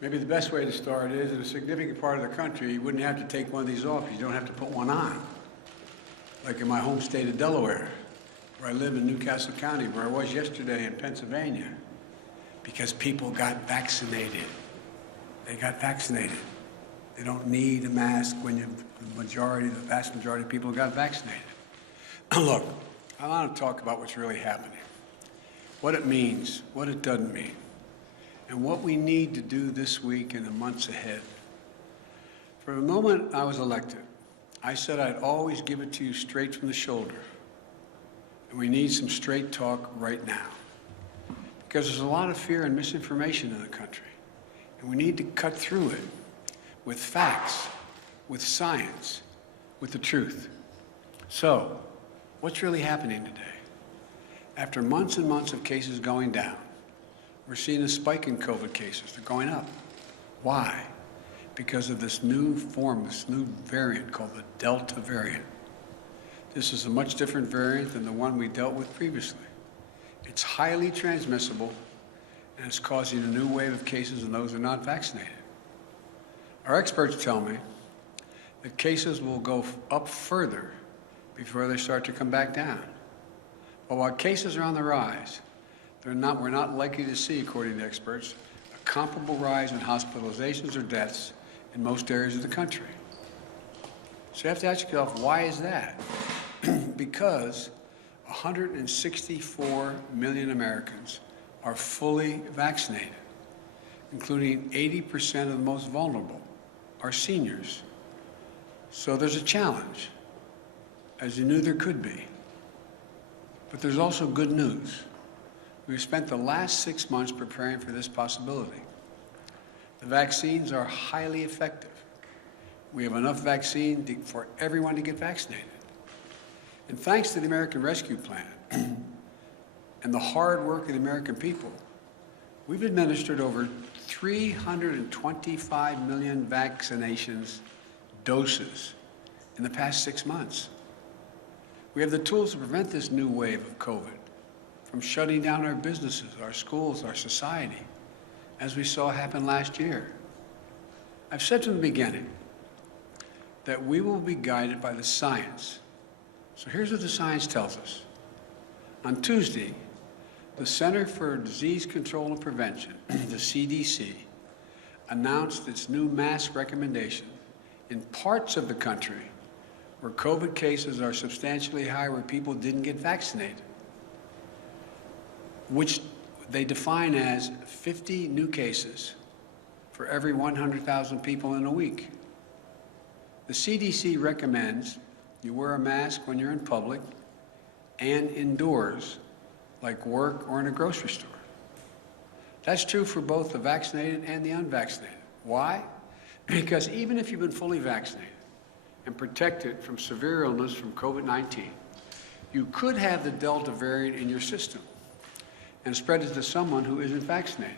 Maybe the best way to start is, in a significant part of the country, you wouldn't have to take one of these off. You don't have to put one on. Like in my home state of Delaware, where I live in Newcastle County, where I was yesterday in Pennsylvania, because people got vaccinated. They got vaccinated. They don't need a mask when the vast majority of people got vaccinated. Look, I want to talk about what's really happening, what it means, what it doesn't mean, and what we need to do this week and the months ahead. For the moment I was elected, I said I'd always give it to you straight from the shoulder. And we need some straight talk right now. Because there's a lot of fear and misinformation in the country. And we need to cut through it with facts, with science, with the truth. So, what's really happening today? After months and months of cases going down, we're seeing a spike in COVID cases. They're going up. Why? Because of this new form, this new variant called the Delta variant. This is a much different variant than the one we dealt with previously. It's highly transmissible, and it's causing a new wave of cases in those who are not vaccinated. Our experts tell me that cases will go up further before they start to come back down. But while cases are on the rise, we're not likely to see, according to experts, a comparable rise in hospitalizations or deaths in most areas of the country. So you have to ask yourself, why is that? Because 164 million Americans are fully vaccinated, including 80% of the most vulnerable, our seniors. So there's a challenge, as you knew there could be. But there's also good news. We've spent the last 6 months preparing for this possibility. The vaccines are highly effective. We have enough vaccine for everyone to get vaccinated. And thanks to the American Rescue Plan and the hard work of the American people, we've administered over 325 million vaccinations doses in the past 6 months. We have the tools to prevent this new wave of COVID from shutting down our businesses, our schools, our society, as we saw happen last year. I've said from the beginning that we will be guided by the science. So here's what the science tells us. On Tuesday, the Center for Disease Control and Prevention, the CDC, announced its new mask recommendation in parts of the country where COVID cases are substantially high, where people didn't get vaccinated, which they define as 50 new cases for every 100,000 people in a week. The CDC recommends you wear a mask when you're in public and indoors, like work or in a grocery store. That's true for both the vaccinated and the unvaccinated. Why? Because even if you've been fully vaccinated and protected from severe illness from COVID-19, you could have the Delta variant in your system and spread it to someone who isn't vaccinated.